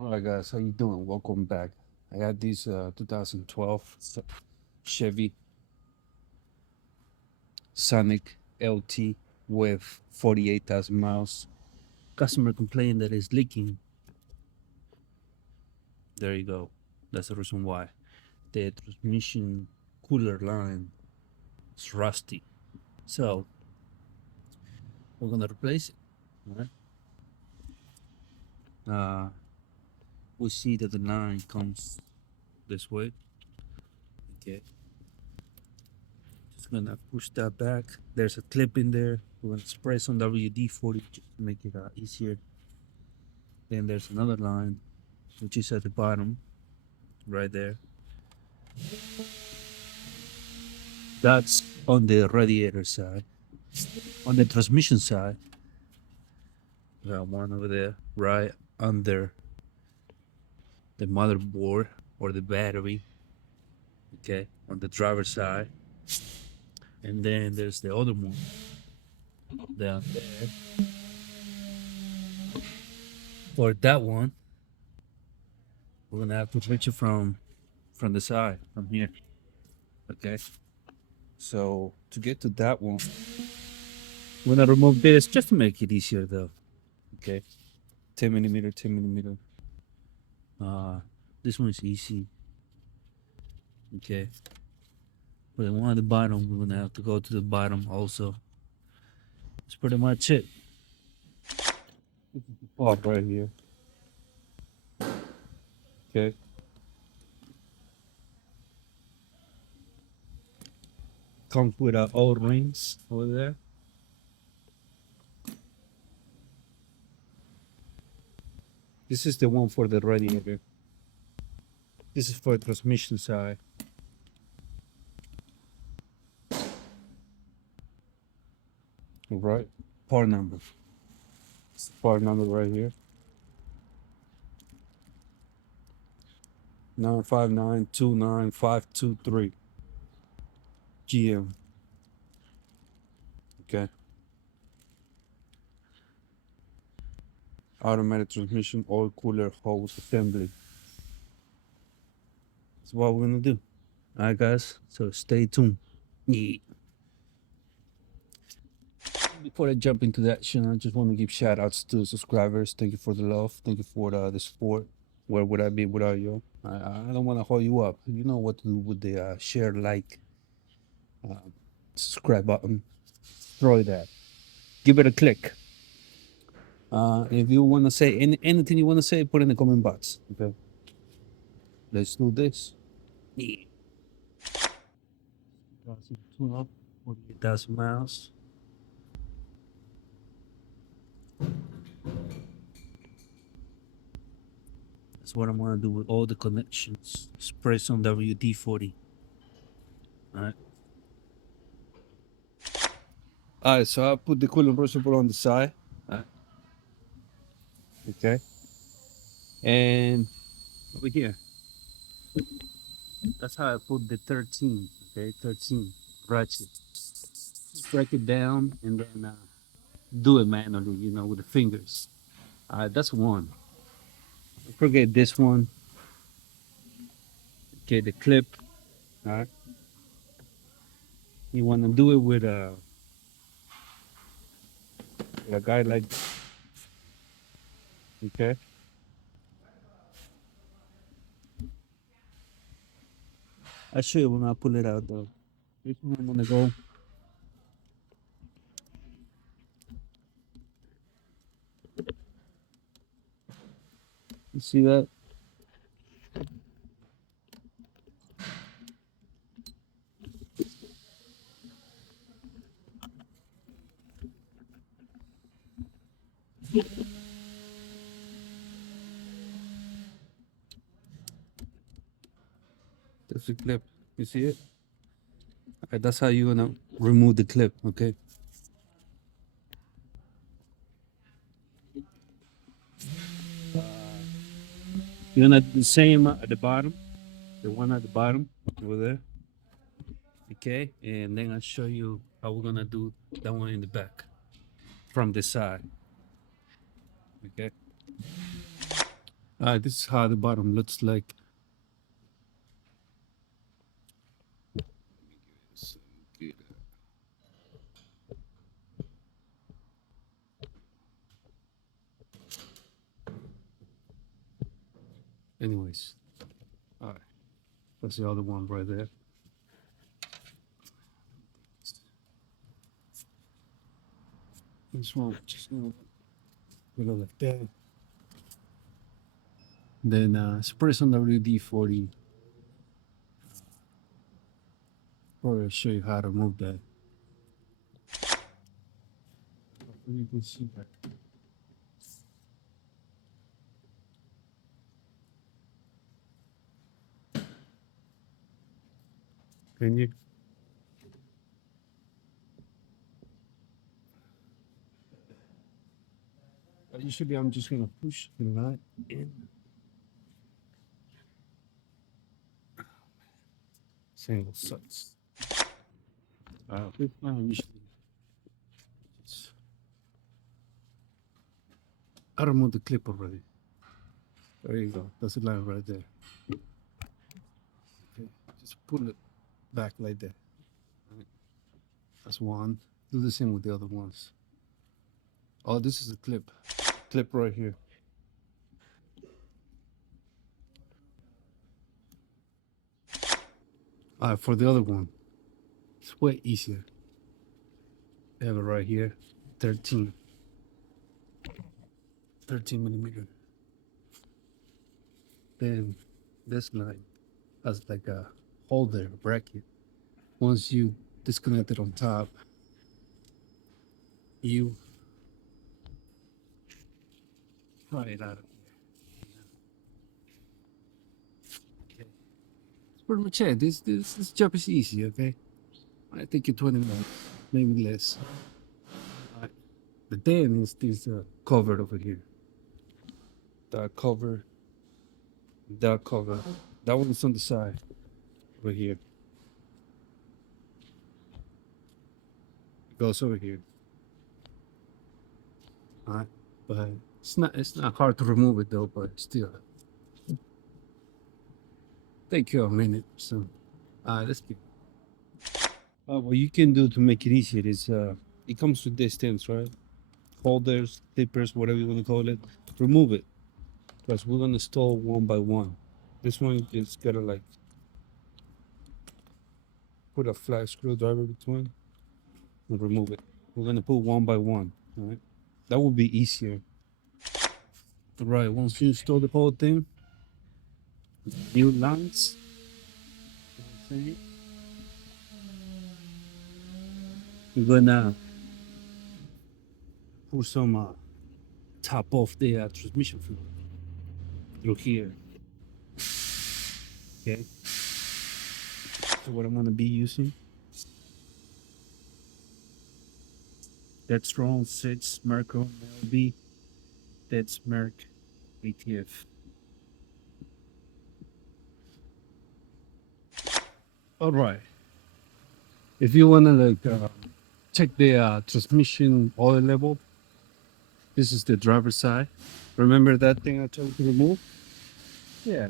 Alright guys, how you doing? Welcome back. I got this 2012 Chevy Sonic LT with 48,000 miles. Customer complained that it's leaking. There you go. That's the reason why. The transmission cooler line is rusty. So we're gonna replace it. All right. We see that the line comes this way. Okay. Just gonna push that back. There's a clip in there. We're gonna spray some WD-40 just to make it easier. Then there's another line, which is at the bottom, right there. That's on the radiator side. On the transmission side, we got one over there, right under the motherboard or the battery. Okay, on the driver's side. And then there's the other one down there. For that one, we're gonna have to reach it from the side, from here. Okay. So to get to that one, we're gonna remove this just to make it easier though. Okay. 10 millimeter, 10 millimeter. This one is easy. Okay. But the one at the bottom, we're gonna have to go to the bottom also. That's pretty much it. This is the part right here. Okay. Comes with old rings over there. This is the one for the radiator. This is for the transmission side. All right. Part number. It's the part number right here. 959-29523. GM. Okay. Automatic transmission oil cooler hose assembly. That's what we're gonna do. Alright guys, so stay tuned. Yeah. Before I jump into that, I just want to give shout outs to subscribers. Thank you for the love. Thank you for the support. Where would I be without you? I don't want to hold you up. You know what to do with the share, like, subscribe button. Throw that. Give it a click. If you want to say anything you want to say, put in the comment box. Okay. Let's do this. Yeah. 48,000 miles. That's what I'm gonna do with all the connections. Spray some WD-40. Alright. Alright, so I put the coolant reservoir on the side. Alright. Okay. And over here. That's how I put the 13. Okay, 13 ratchet. Just break it down and then do it manually, with the fingers. That's one. Don't forget this one. Okay, the clip. Alright. You want to do it with a guy like this. Okay. I'll show you when I pull it out though. This one I'm gonna go. You see that? That's the clip. You see it? Alright, that's how you're gonna remove the clip, okay? You're gonna do the same at the bottom. The one at the bottom over there. Okay, and then I'll show you how we're gonna do that one in the back from the side. Okay. This is how the bottom looks like. Anyways, all right, that's the other one right there. This one just gonna go like that. Then spray some WD-40. Probably show you how to move that. You can see that. Can you? Usually, I'm just gonna push the knot in. Single sucks. With my usually, it's- I remove the clip already. There you go. That's the line right there. Okay, just pull it back like that. Right. That's one. Do the same with the other ones. Oh, this is a clip. Clip right here. For the other one, it's way easier. I have it right here. 13. 13 millimeter. Then this line has like a holder bracket. Once you disconnect it on top, you pry it out of here. Okay. That's pretty much it. This job is easy, okay? I take you 20 minutes, maybe less. Alright. The then is this cover over here. That cover, that cover. That one's on the side over here. It goes over here. Alright. But it's not hard to remove it though, but still. Take you a minute. So let's get what you can do to make it easier is it comes with these things, right? Holders, clippers, whatever you want to call it. Remove it because we're gonna install one by one. This one is gotta like put a flat screwdriver between and remove it. We're gonna put one by one. All right, that would be easier. Right, once you install the whole thing, new lines. You know what I'm saying? We're gonna put some top off the transmission fluid through here. Okay, so what I'm gonna be using that's strong 6 Merco LB, that's Merc ATF. All right, if you wanna like check the transmission oil level, this is the driver's side. Remember that thing I told you to remove? Yeah.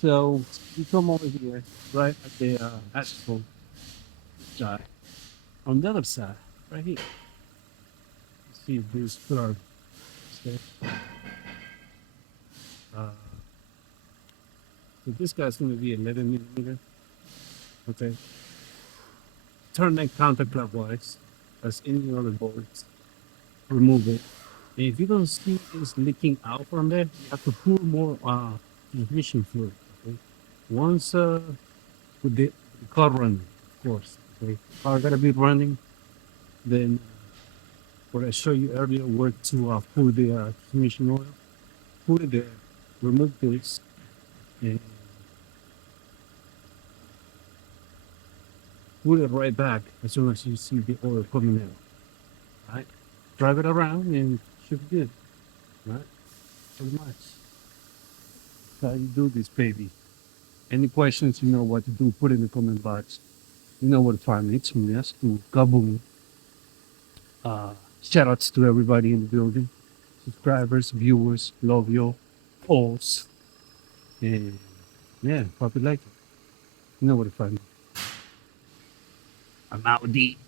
So you come over here, right at the asphalt side. On the other side, right here. See if this curve. Okay. Uh, so this guy's going to be 11 millimeter. Okay. Turn that counterclockwise, as any other boards. Remove it. And if you don't see this leaking out from there, you have to pour more transmission fluid. Okay. Once with the car running, of course. Okay. Car gotta be running. Then what I showed you earlier, where to pour the transmission oil. Put it there. Remove this. And put it right back as soon as you see the oil coming out. Right? Drive it around and should be good. Right? Pretty much. That's how you do this, baby. Any questions, you know what to do, put in the comment box. You know what to find me. It's me, that's cool. Kaboom. Shout outs to everybody in the building. Subscribers, viewers, love you. Pause. And yeah, probably like it. You know what if I'm out deep.